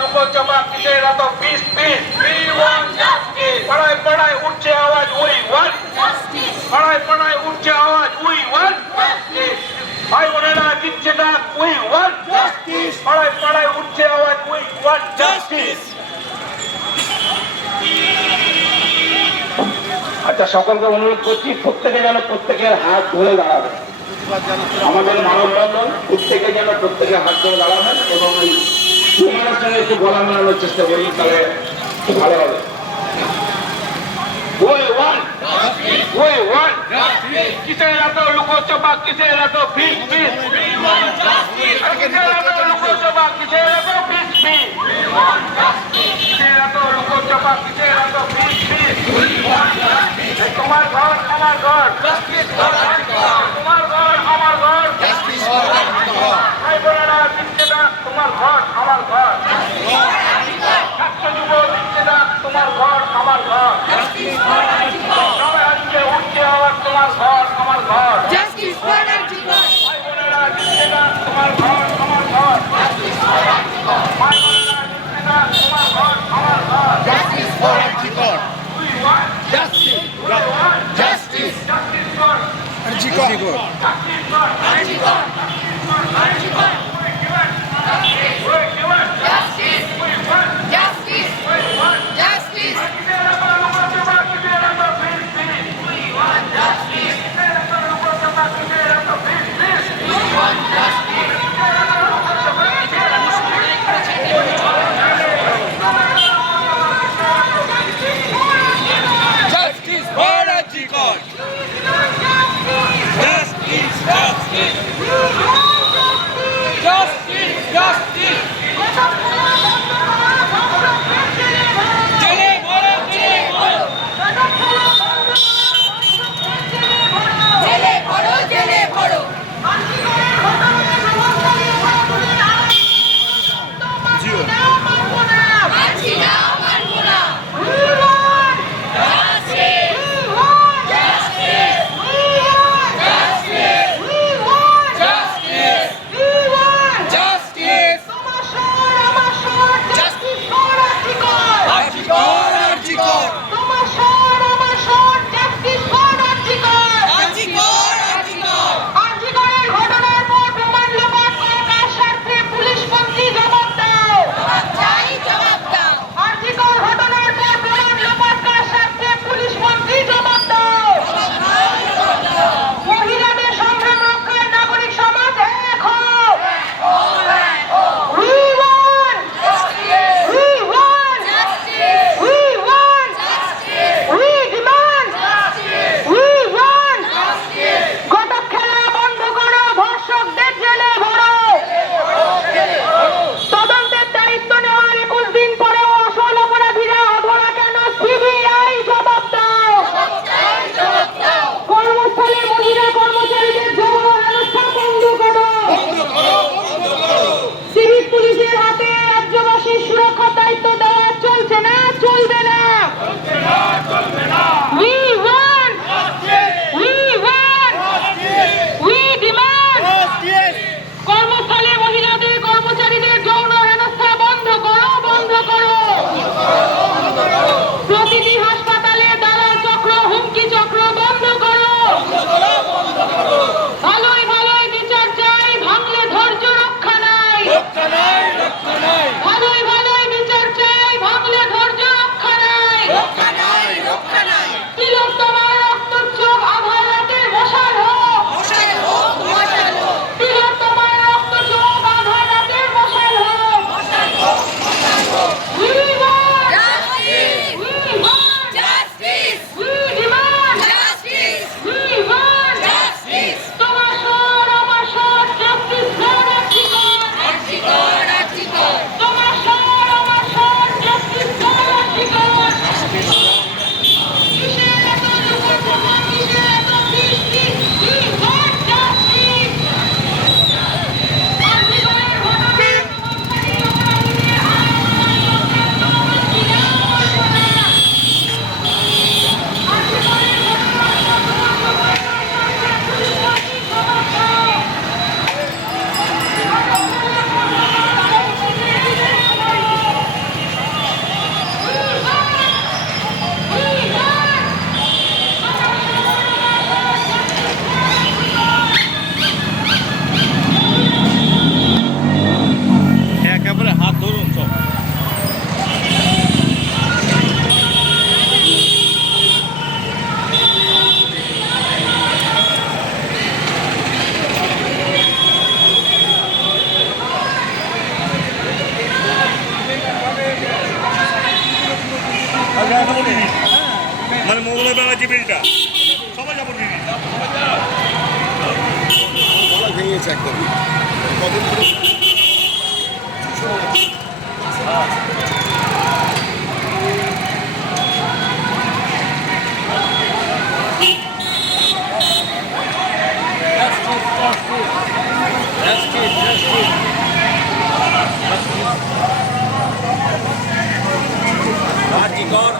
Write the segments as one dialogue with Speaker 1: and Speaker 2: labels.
Speaker 1: লুকোচমা কিসের এত piece piece পাড়ায় পাড়ায় উঠছে আওয়াজ উই ওয়ান পাড়ায় পাড়ায় উঠছে আওয়াজ উই ওয়ান ভাই বোনেরা দিচ্ছে ডাক উই ওয়ান পাড়ায় পাড়ায় উঠছে আওয়াজ উই ওয়ান জাস্টিস
Speaker 2: আচ্ছা সকলকে অনুরোধ করছি প্রত্যেকে যেন প্রত্যেকের হাত ধরে দাঁড়াবে। আমাদের মানববন্ধন প্রত্যেকে যেন প্রত্যেকের হাত ধরে দাঁড়াবেন এবং তোমার সঙ্গে একটু গলা মেলানোর চেষ্টা করি তাহলে খুব ভালো হবে।
Speaker 1: কিসের এত লুকোচমা কিসের এত পিস পিস কিসের এত লুকোচমা কিসের এত পিস পিস কিসের এত লুকোচমা কিসের এত তোমার ঘর আমার ঘর। তোমার ঘর আমার ঘর। ভাই বোনেরা Justiça!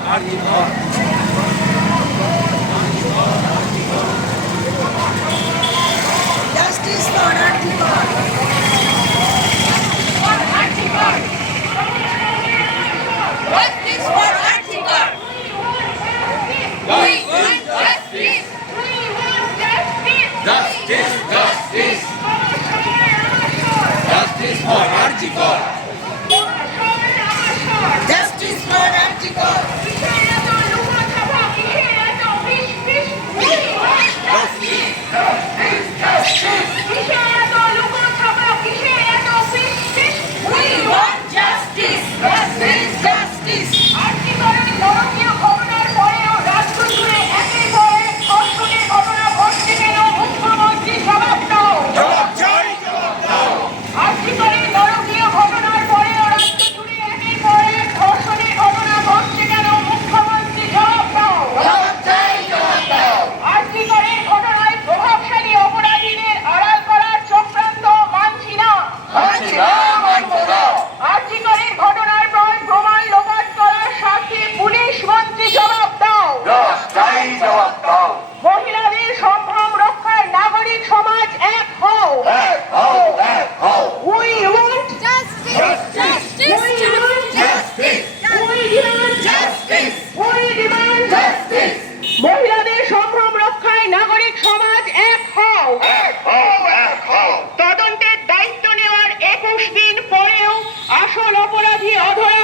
Speaker 1: あり
Speaker 3: ます。সকল অপরাধী অধরা